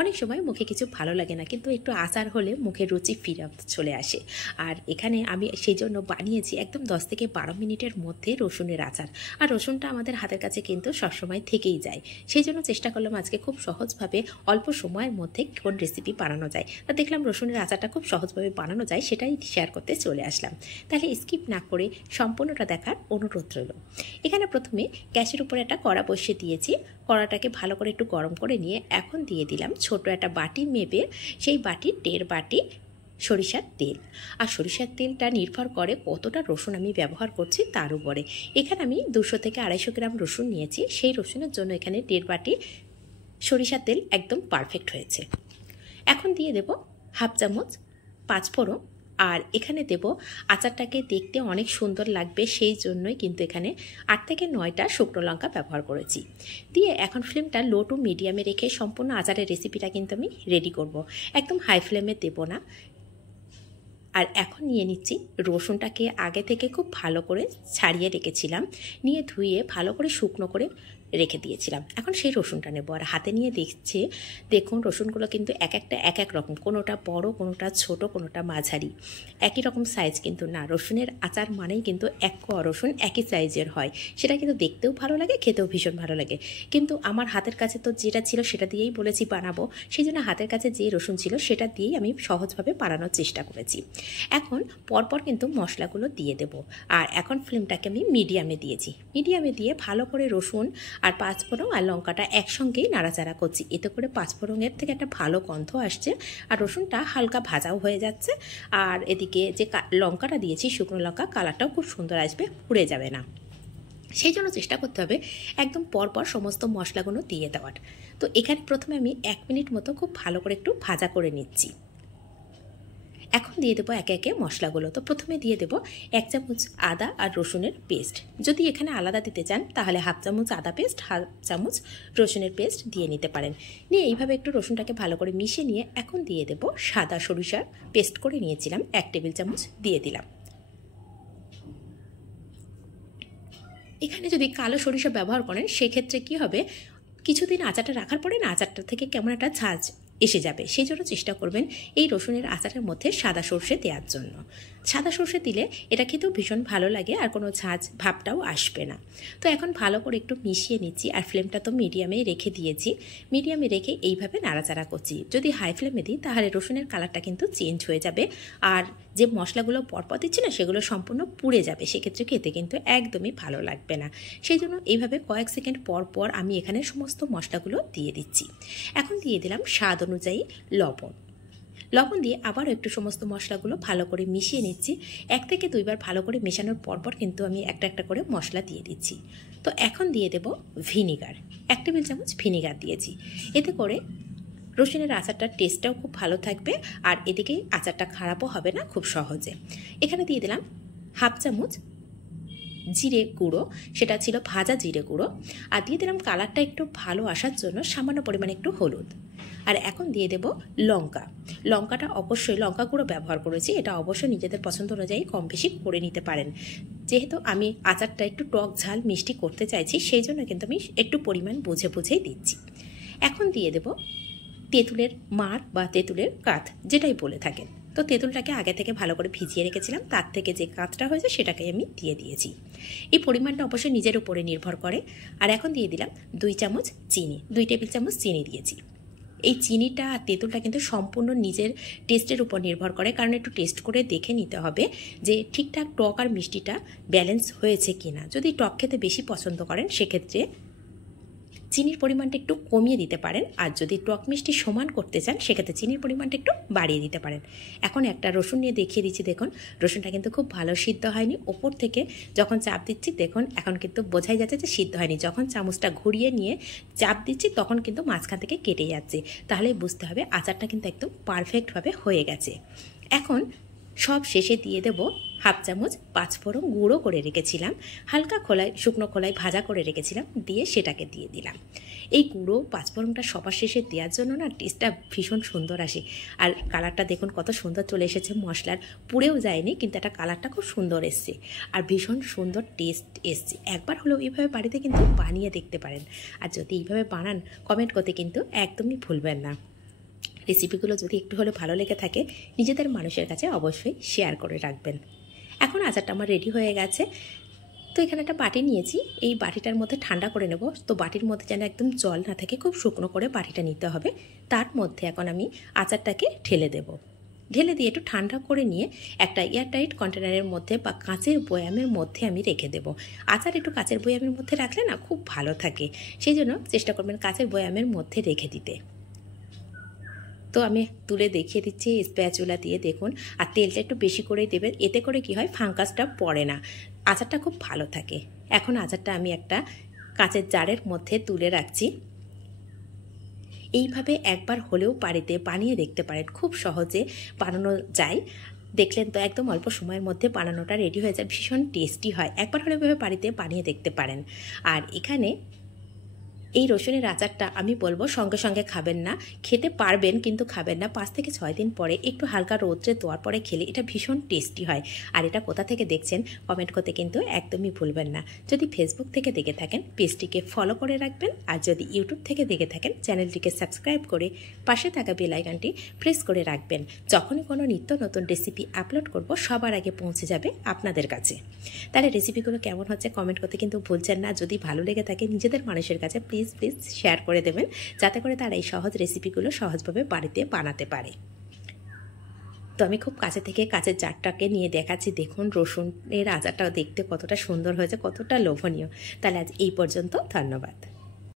অনেক সময় মুখে কিছু ভালো লাগে না, কিন্তু একটু আচার হলে মুখের রুচি ফিরে চলে আসে। আর এখানে আমি সেই জন্য বানিয়েছি একদম 10 থেকে 12 মিনিটের মধ্যে রসুনের আচার। আর রসুনটা আমাদের হাতের কাছে কিন্তু সবসময় থেকেই যায়। সেই জন্য চেষ্টা করলাম আজকে খুব সহজভাবে অল্প সময়ের মধ্যে কোন রেসিপি বানানো যায়। আর দেখলাম রসুনের আচারটা খুব সহজভাবে বানানো যায়, সেটাই শেয়ার করতে চলে আসলাম। তাহলে স্কিপ না করে সম্পূর্ণটা দেখার অনুরোধ রইল। এখানে প্রথমে গ্যাসের উপরে একটা কড়া বসিয়ে দিয়েছি। কড়াটাকে ভালো করে একটু গরম করে নিয়ে এখন দিয়ে দিলাম ছোট একটা বাটি মেপে, সেই বাটির 1.5 বাটি সরিষার তেল। আর সরিষার তেলটা নির্ভর করে কতটা রসুন আমি ব্যবহার করছি তার উপরে। এখানে আমি 200 থেকে 250 গ্রাম রসুন নিয়েছি, সেই রসুনের জন্য এখানে 1.5 বাটি সরিষার তেল একদম পারফেক্ট হয়েছে। এখন দিয়ে দেব হাফ চামচ পাঁচফোড়ন। আর এখানে দেব, আচারটাকে দেখতে অনেক সুন্দর লাগবে সেই জন্যই কিন্তু এখানে 8 থেকে 9টা শুকনো লঙ্কা ব্যবহার করেছি। দিয়ে এখন ফ্লেমটা লো টু মিডিয়ামে রেখে সম্পূর্ণ আচারের রেসিপিটা কিন্তু আমি রেডি করব। একদম হাই ফ্লেমে দেব না। আর এখন নিয়ে নিচ্ছি রসুনটাকে আগে থেকে খুব ভালো করে ছাড়িয়ে রেখেছিলাম, নিয়ে ধুয়ে ভালো করে শুকনো করে রেখে দিয়েছিলাম। এখন সেই রসুনটা নেব আর হাতে নিয়ে দেখুন রসুনগুলো কিন্তু এক একটা এক এক রকম, কোনোটা বড়, কোনোটা ছোট, কোনোটা মাঝারি। একই রকম সাইজ কিন্তু না। রসুনের আচার মানেই কিন্তু এক কোয়া রসুন একই সাইজের হয়, সেটা কিন্তু দেখতেও ভালো লাগে, খেতেও ভীষণ ভালো লাগে। কিন্তু আমার হাতের কাছে তো যেটা ছিল সেটা দিয়েই বলেছি বানাবো, সেই জন্য হাতের কাছে যে রসুন ছিল সেটা দিয়েই আমি সহজভাবে বানানোর চেষ্টা করেছি। এখন পরপর কিন্তু মশলাগুলো দিয়ে দেব। আর এখন ফ্লেমটাকে আমি মিডিয়ামে দিয়েছি। মিডিয়ামে দিয়ে ভালো করে রসুন আর পাঁচফোড়ন আর লঙ্কাটা একসঙ্গেই নাড়াচাড়া করছি। এতে করে পাঁচফোড়নের থেকে একটা ভালো গন্ধ আসছে আর রসুনটা হালকা ভাজাও হয়ে যাচ্ছে। আর এদিকে যে লঙ্কাটা দিয়েছি শুকনো লঙ্কা, কালারটাও খুব সুন্দর আসবে, পুড়ে যাবে না। সেই জন্য চেষ্টা করতে হবে একদম পরপর সমস্ত মশলাগুলো দিয়ে দেওয়ার। তো এখানে প্রথমে আমি 1 মিনিট মতো খুব ভালো করে একটু ভাজা করে নিচ্ছি। এখন দিয়ে দেবো একে একে মশলাগুলো। তো প্রথমে দিয়ে দেবো 1 চামচ আদা আর রসুনের পেস্ট। যদি এখানে আলাদা দিতে চান তাহলে হাফ চামচ আদা পেস্ট, হাফ চামচ রসুনের পেস্ট দিয়ে নিতে পারেন। নিয়ে এইভাবে একটু রসুনটাকে ভালো করে মিশিয়ে নিয়ে এখন দিয়ে দেবো সাদা সরিষার পেস্ট করে নিয়েছিলাম 1 টেবিল চামচ দিয়ে দিলাম। এখানে যদি কালো সরিষা ব্যবহার করেন সেক্ষেত্রে কি হবে, কিছুদিন আচারটা রাখার পরে না আচারটা থেকে কেমন একটা ঝাঁঝ এসে যাবে। সেই জন্য চেষ্টা করবেন এই রসুনের আচারের মধ্যে সাদা সর্ষে দেওয়ার জন্য। সাদা সর্ষে দিলে এটা খেতেও ভীষণ ভালো লাগে আর কোনো ঝাঁঝ ভাবটাও আসবে না। তো এখন ভালো করে একটু মিশিয়ে নিচ্ছি আর ফ্লেমটা তো মিডিয়ামে রেখে দিয়েছি। মিডিয়ামে রেখে এইভাবে নাড়াচাড়া করছি। যদি হাই ফ্লেমে দিই তাহলে রসুনের কালারটা কিন্তু চেঞ্জ হয়ে যাবে আর যে মশলাগুলো পরপর দিচ্ছি না সেগুলো সম্পূর্ণ পুড়ে যাবে, সেক্ষেত্রে খেতে কিন্তু একদমই ভালো লাগবে না। সেই জন্য এইভাবে কয়েক সেকেন্ড পর পর আমি এখানে সমস্ত মশলাগুলো দিয়ে দিচ্ছি। এখন দিয়ে দিলাম স্বাদ অনুযায়ী লবণ দিয়ে আবারও একটু সমস্ত মশলাগুলো ভালো করে মিশিয়ে নিচ্ছি। 1 থেকে 2 বার ভালো করে মেশানোর পরপর কিন্তু আমি একটা একটা করে মশলা দিয়ে দিচ্ছি। তো এখন দিয়ে দেব ভিনিগার, 1 টেবিল চামচ ভিনিগার দিয়েছি। এতে করে রসুনের আচারটার টেস্টটাও খুব ভালো থাকবে আর এদিকে আচারটা খারাপও হবে না খুব সহজে। এখানে দিয়ে দিলাম হাফ চামচ জিরে গুঁড়ো, সেটা ছিল ভাজা জিরে গুঁড়ো। আর দিয়ে দিলাম কালারটা একটু ভালো আসার জন্য সামান্য পরিমাণে একটু হলুদ। আর এখন দিয়ে দেব লঙ্কাটা অবশ্যই লঙ্কা গুঁড়ো ব্যবহার করেছি, এটা অবশ্যই নিজেদের পছন্দ অনুযায়ী কম বেশি করে নিতে পারেন। যেহেতু আমি আচারটা একটু টক ঝাল মিষ্টি করতে চাইছি সেই জন্য কিন্তু আমি একটু পরিমাণ বুঝে বুঝেই দিচ্ছি। এখন দিয়ে দেব তেঁতুলের মাড় বা তেঁতুলের কাঠ, যেটাই বলে থাকেন। তো তেঁতুলটাকে আগে থেকে ভালো করে ভিজিয়ে রেখেছিলাম, তার থেকে যে কাঠটা হয়েছে সেটাকে আমি দিয়ে দিয়েছি। এই পরিমাণটা অবশ্যই নিজের উপরে নির্ভর করে। আর এখন দিয়ে দিলাম 2 চামচ চিনি, 2 টেবিল চামচ চিনি দিয়েছি। এই চিনিটা আর তেঁতুলটা কিন্তু সম্পূর্ণ নিজের টেস্টের উপর নির্ভর করে, কারণ একটু টেস্ট করে দেখে নিতে হবে যে ঠিকঠাক টক আর মিষ্টিটা ব্যালেন্স হয়েছে কিনা। যদি টক খেতে বেশি পছন্দ করেন সেক্ষেত্রে চিনির পরিমাণটা একটু কমিয়ে দিতে পারেন, আর যদি টক মিষ্টি সমান করতে চান সেক্ষেত্রে চিনির পরিমাণটা একটু বাড়িয়ে দিতে পারেন। এখন একটা রসুন নিয়ে দেখিয়ে দিচ্ছি, দেখুন রসুনটা কিন্তু খুব ভালো সিদ্ধ হয়নি। ওপর থেকে যখন চাপ দিচ্ছি দেখুন এখন কিন্তু বোঝাই যাচ্ছে যে সিদ্ধ হয়নি। যখন চামচটা ঘুরিয়ে নিয়ে চাপ দিচ্ছি তখন কিন্তু মাঝখান থেকে কেটে যাচ্ছে, তাহলে বুঝতে হবে আচারটা কিন্তু একদম পারফেক্টভাবে হয়ে গেছে। এখন সব শেষে দিয়ে দেব হাফ চামচ পাঁচফোড়ন গুঁড়ো করে রেখেছিলাম, হালকা শুকনো খোলায় ভাজা করে রেখেছিলাম, দিয়ে সেটাকে দিয়ে দিলাম। এই গুঁড়ো পাঁচফোড়নটা সবার শেষে দেওয়ার জন্য না টেস্টটা ভীষণ সুন্দর আসে। আর কালারটা দেখুন কত সুন্দর চলে এসেছে, মশলার পুড়েও যায়নি কিন্তু একটা কালারটা খুব সুন্দর এসছে আর ভীষণ সুন্দর টেস্ট এসছে। একবার হলেও এইভাবে বাড়িতে কিন্তু বানিয়ে দেখতে পারেন। আর যদি এইভাবে বানান কমেন্ট করতে কিন্তু একদমই ভুলবেন না। রেসিপিগুলো যদি একটু হলে ভালো লেগে থাকে নিজেদের মানুষের কাছে অবশ্যই শেয়ার করে রাখবেন। এখন আচারটা আমার রেডি হয়ে গেছে। তো এখানে একটা বাটি নিয়েছি, এই বাটিটার মধ্যে ঠান্ডা করে নেব। তো বাটির মধ্যে যেন একদম জল না থাকে, খুব শুকনো করে বাটিটা নিতে হবে। তার মধ্যে এখন আমি আচারটাকে ঢেলে দেব। ঢেলে দিয়ে একটু ঠান্ডা করে নিয়ে একটা এয়ারটাইট কন্টেনারের মধ্যে বা কাঁচের বয়ামের মধ্যে আমি রেখে দেব। আচার একটু কাঁচের বয়ামের মধ্যে রাখলে না খুব ভালো থাকে, সেই জন্য চেষ্টা করবেন কাঁচের বয়ামের মধ্যে রেখে দিতে। তো আমি তুলে দেখিয়ে দিচ্ছি স্প্যাচুলা দিয়ে, দেখুন। আর তেলটা একটু বেশি করেই দেবেন, এতে করে কি হয় ফাঙ্গাসটা পড়ে না, আচারটা খুব ভালো থাকে। এখন আচারটা আমি একটা কাঁচের জারের মধ্যে তুলে রাখছি। এইভাবে একবার হলেও বাড়িতে বানিয়ে দেখতে পারেন, খুব সহজে বানানো যায়। দেখলেন তো একদম অল্প সময়ের মধ্যে বানানোটা রেডি হয়ে যায়, ভীষণ টেস্টি হয়। একবার হলেও বাড়িতে বানিয়ে দেখতে পারেন। আর এখানে এই রসুনের আচারটা আমি বলবো সঙ্গে সঙ্গে খাবেন না, খেতে পারবেন কিন্তু খাবেন না। 5 থেকে 6 দিন পরে একটু হালকা রোদ্রে দেওয়ার পরে খেলে এটা ভীষণ টেস্টি হয়। আর এটা কোথা থেকে দেখছেন কমেন্ট করতে কিন্তু একদমই ভুলবেন না। যদি ফেসবুক থেকে দেখে থাকেন পেজটিকে ফলো করে রাখবেন, আর যদি ইউটিউব থেকে দেখে থাকেন চ্যানেলটিকে সাবস্ক্রাইব করে পাশে থাকা বেল আইকনটি প্রেস করে রাখবেন। যখনই কোনো নিত্য নতুন রেসিপি আপলোড করব সবার আগে পৌঁছে যাবে আপনাদের কাছে। তাহলে রেসিপিগুলো কেমন হচ্ছে কমেন্ট করতে কিন্তু ভুলছেন না। যদি ভালো লেগে থাকে নিজেদের মানুষের কাছে প্লিজ শেয়ার করে দেবেন, যাতে করে তারা এই সহজ রেসিপিগুলো সহজভাবে বাড়িতে বানাতে পারে। তো আমি খুব কাছে থেকে কাঁচের জারটাকে নিয়ে দেখাচ্ছি, দেখুন রসুনের আচারটা দেখতে কতটা সুন্দর হয়েছে, কতটা লোভনীয়। তাহলে আজ এই পর্যন্ত, ধন্যবাদ।